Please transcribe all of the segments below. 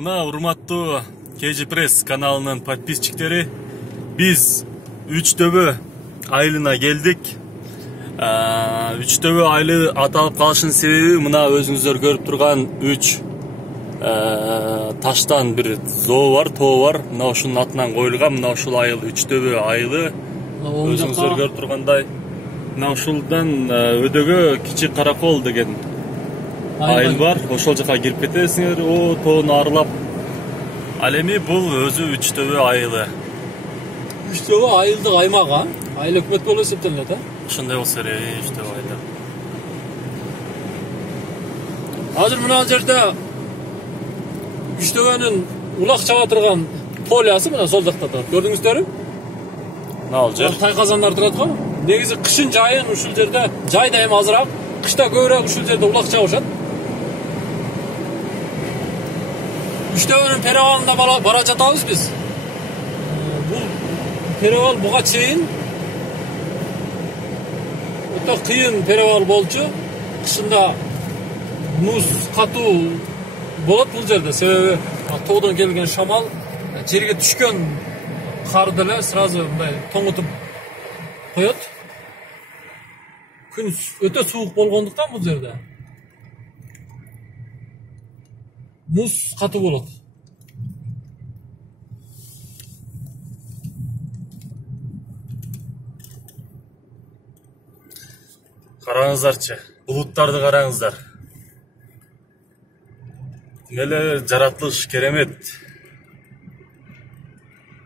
Мына урматтуу KG Press каналынын подписчиктери, биз Үчтөбө айылына келдик. Үчтөбө айылы аталып калышынын себеби мына өзүңүздөр көрүп турган 3 таштан бир zoo бар, тоо бар. Мына ушунун атынан коюлган. Мына ушул айыл Үчтөбө айылы. Өзүңүздөр көрүп тургандай, мына ушулдан өдөгө Кичи Каракол деген айыл бар. Ошол жака кирип кетесиңер. О тоону аралап. Ал эми бул өзү Үчтөбө айылы. Үчтөбө айылдык аймак, айыл өкмөт болуп эсептелет, Ошондой болсо керек, Үчтөбө айылы. Азыр мына жерде Үчтөбөнүн улак чаба турган полясы мына сол жакта турат. Көрдүңүздөрбү? Мына ал жер. Тай казандар турат го. Негизи кышын жайын ушул жерде, жайда эми азыраак, кышта көбүрөөк ушул жерде улак чабышат. Үчтөбөнүн перевалында бара жатабыз биз. Бул перевал буга чейин өтө кыйын перевал болчу. Кышында муз катуу болот бул жерде. Себеби тоодон келген шамал жерге түшкөн карды эле сразу мындай тоңутуп коет. Күн өтө суук болгондуктан бул жерде муз катуу болот. Караңыздарчы, булуттарды караңыздар. Эле жаратылыш керемет.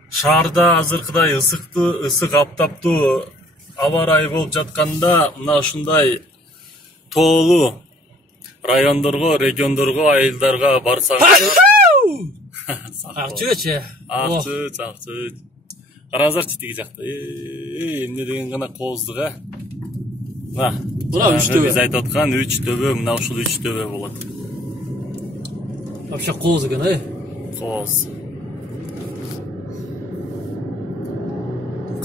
Шаарда азыркыдай ысык аптаптуу аба ырайы болуп жатканда, мына ушундай тоолуу райондорго, региондорго, айылдарга барсаңыздар. Акчы. Акчы. Караңыздарчы тиги жакта. Эмне деген гана кооздук, Мына Үчтөбө. Биз айтып аткан Үчтөбө, мына ушул Үчтөбө болот. Вообще кооз экен, Кооз.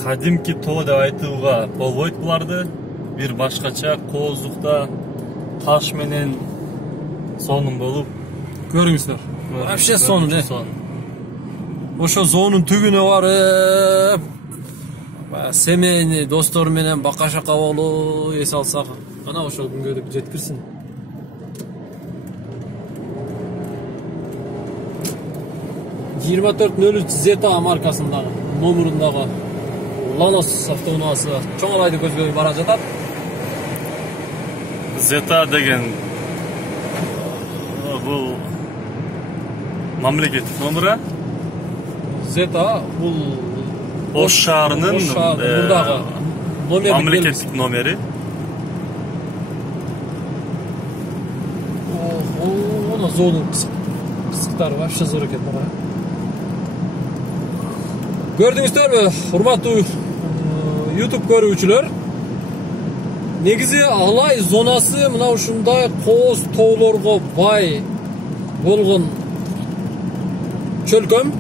Кадимки тоо деп айтууга болбойт буларды. Бир башкача кооздукта таш менен сонун болуп. Көрүңүздөр. Вообще сонун, Ошо зоонун түбүнө барып, семейный достор менен бака шака болуп эс алсак, ана ошол күнгө жеткирсин. Z маркасындагы номурундагы Lanos автоунаасы чоң абайды көзгөй бара жатат. Zeta деген бул мамлекеттик номуру. Zeta бул Ош шаарынын мамлекеттик номери. Она зоонун кысыктары вообще зор экен. Көрдүңүздөрбү, урматтуу YouTube көрүүчүлөр? Негизи Алай зонасы мына ушундай кооз тоолорго бай болгон чөлкөм.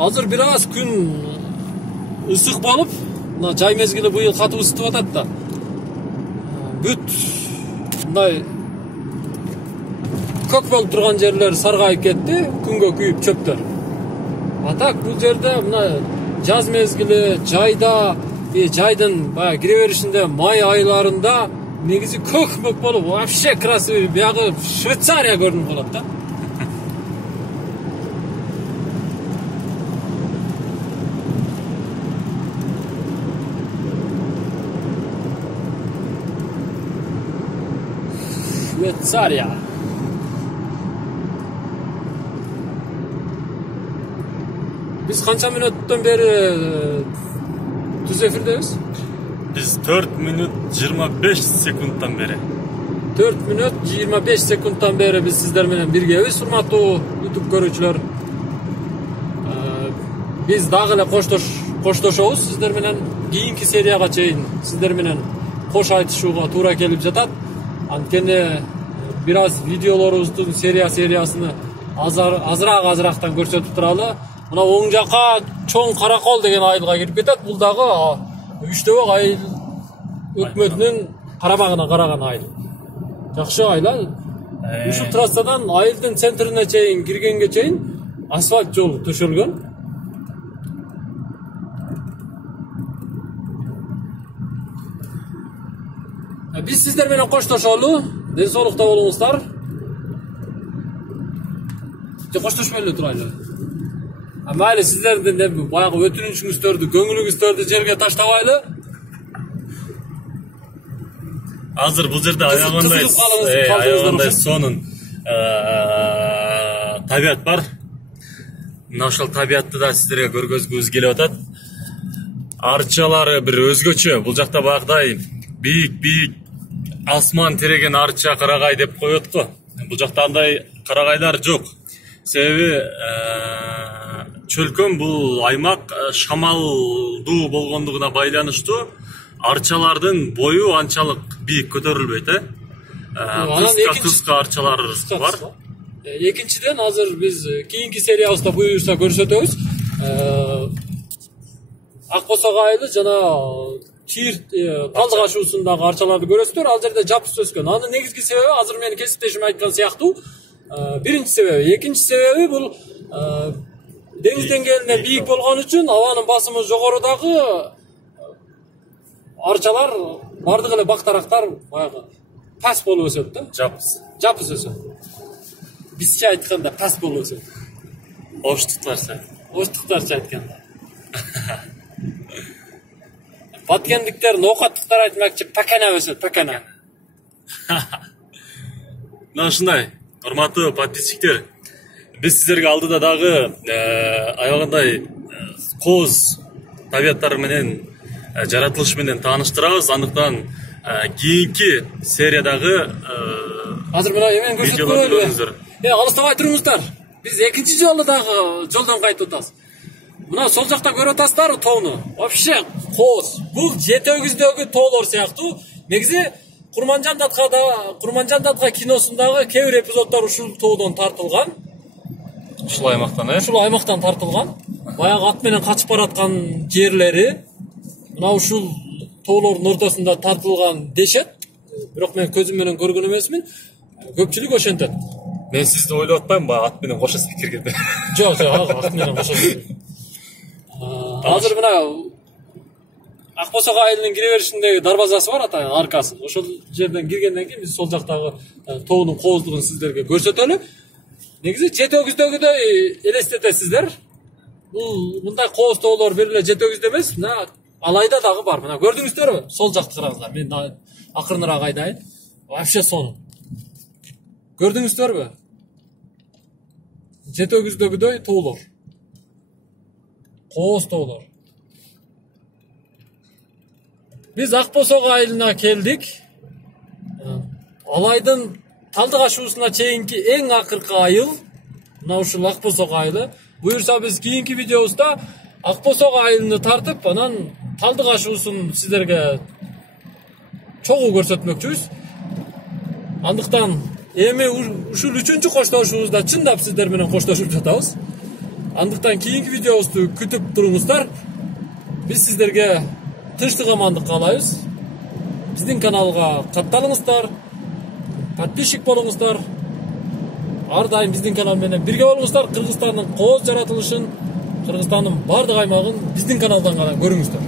Азыр бир аз күн ысык болуп, мына жай мезгили быйыл катуу ысытып атат да. Бүт мындай көк болуп турган жерлер саргайып кетти, күнгө күйүп чөптөр. А так бул жерде мына жаз мезгили жайда, жайдын баягы кире беришинде май айларында негизи көк-мөк болуп, вообще красивый, биягы Швейцария көрүнүп калат да. Швейцария. Biz kança minuttan beri düz efirdeyiz? Biz 4 minut 25 sekunddan beri. 4 minut 25 sekunddan beri biz sizlerle birgeyiz. Hurmattуу YouTube görүүчүлөр. Biz dagы эле коштошобуз сиздер менен кийинки серияга чейин сиздер менен кош айтышууга туура келип жатат. Анткени бир аз видеолорубуздун сериясыны азыраактан көрсөтүп туралы. Мына оң жака чоң Каракол деген айылга кирип кетет. Бул дагы Үчтөбө айыл өкмөтүнүн карамагына караган айыл. Жакшы айыл. Ушул трассадан айылдын центрине чейин киргенге чейин асфальт жол төшөлгөн. Биз сиздер менен коштошолу. Ден соолукта болуңуздар. Коштошпой эле турайлы. Майли сиздердин баягы өтүнүчүңүздөрдү, көңүлүңүздөрдү жерге таштабайлы. Азыр бул жерде аягандай сонун табият бар. Мына ошол табиятты да сиздерге көргөзгүбүз келип атат. Арчалары бир өзгөчө. Бул жакта баягыдай бийик асман тереген арча карагай деп коет го. Бул жакта андай карагайлар жок. Себеби чөлкөм бул аймак шамалдуу болгондугуна байланыштуу арчалардын бою анчалык бийик көтөрүлбөйт, кыска арчалар бар. Экинчиден азыр биз кийинки сериябызда буюрса көрсөтөбүз. Ак Босок айылы жана Чир Талдык ашуусундагы арчаларды көрөсүздөр. Ал жерде жапыс өскөн. Анын негизги себеби азыр менин кесиптешим айткан сыяктуу биринчи себеби. Экинчи себеби бул деңиз деңгээлинен бийик болгон үчүн абанын басымы жогорудагы арчалар бардык эле бактарактар баягы пас болуп өсөт да. Жапыс өсөт. Бизче айтканда пас болуп өсөт. Оштуктарча айтканда. Баткендиктер, ноокаттыктар айтмакчы пакана өсөт, пакана. Мына ушундай, урматтуу подписчиктер. Биз сиздерге алдыда дагы аябагандай кооз табияттар менен жаратылыш менен тааныштырабыз. Андыктан кийинки сериядагы азыр мына эмен көрсөткөнбү? Алыстабай туруңуздар. Биз экинчи жолу дагы жолдон кайтып атабыз. Мына сол жакта көрүп атасыздар тоону. Вообще кооз. Бул жетөгүздөгү тоолор сыяктуу. Негизи Курманжан датка киносундагы кээ бир эпизоддор ушул тоодон тартылган. Ушул аймактан тартылган. Баягы ат менен качып бараткан жерлери мына ушул тоолордун ортосунда тартылган дешет. Бирок мен көзүм менен көргөн эмесмин. Көпчүлүк ошентет. Мен сизди ойлоп атпайм, ат менен кошо сип киргенде. Жок, ат менен кошо. Азыр мына Ак Босок айылынын кире беришиндеги дарбазасы бар, атайын аркасы. Ошол жерден киргенден кийин биз сол жактагы тоонун кооздугун сиздерге көрсөтөлү. Негизи жетөгүздөгүдөй элестетесиздер. Бул мындай кооз тоолор бир эле жетөгүздө эмес, мына Алайда дагы бар. Мына көрдүңүздөрбү? Сол жакты караңыздар. Мен акырыныраак айдайын. Вообще сонун. Көрдүңүздөрбү? Жетөгүздөгүдөй тоолор. Кооз тоолор. Биз Ак Босок айылына келдик. Алайдын Талдык ашуусуна чейинки эң акыркы айыл мына ушул Ак Босок айылы. Буюрса биз кийинки видеобузда Ак Босок айылыны тартып, анан Талдык ашуусун сиздерге чогуу көрсөтмөкчүбүз. Андыктан эми ушул үчүнчү коштошуубузда чындап сиздер менен коштошуп жатабыз. Андыктан кийинки видеобузду күтүп туруңуздар. Биз сиздерге тынчтык амандык каалайбыз. Биздин каналга катталыңыздар. Подписчик болуңуздар. Ар дайым биздин канал менен бирге болуңуздар. Кыргызстандын кооз жаратылышын, Кыргызстандын бардык аймагын биздин каналдан гана көрүңүздөр.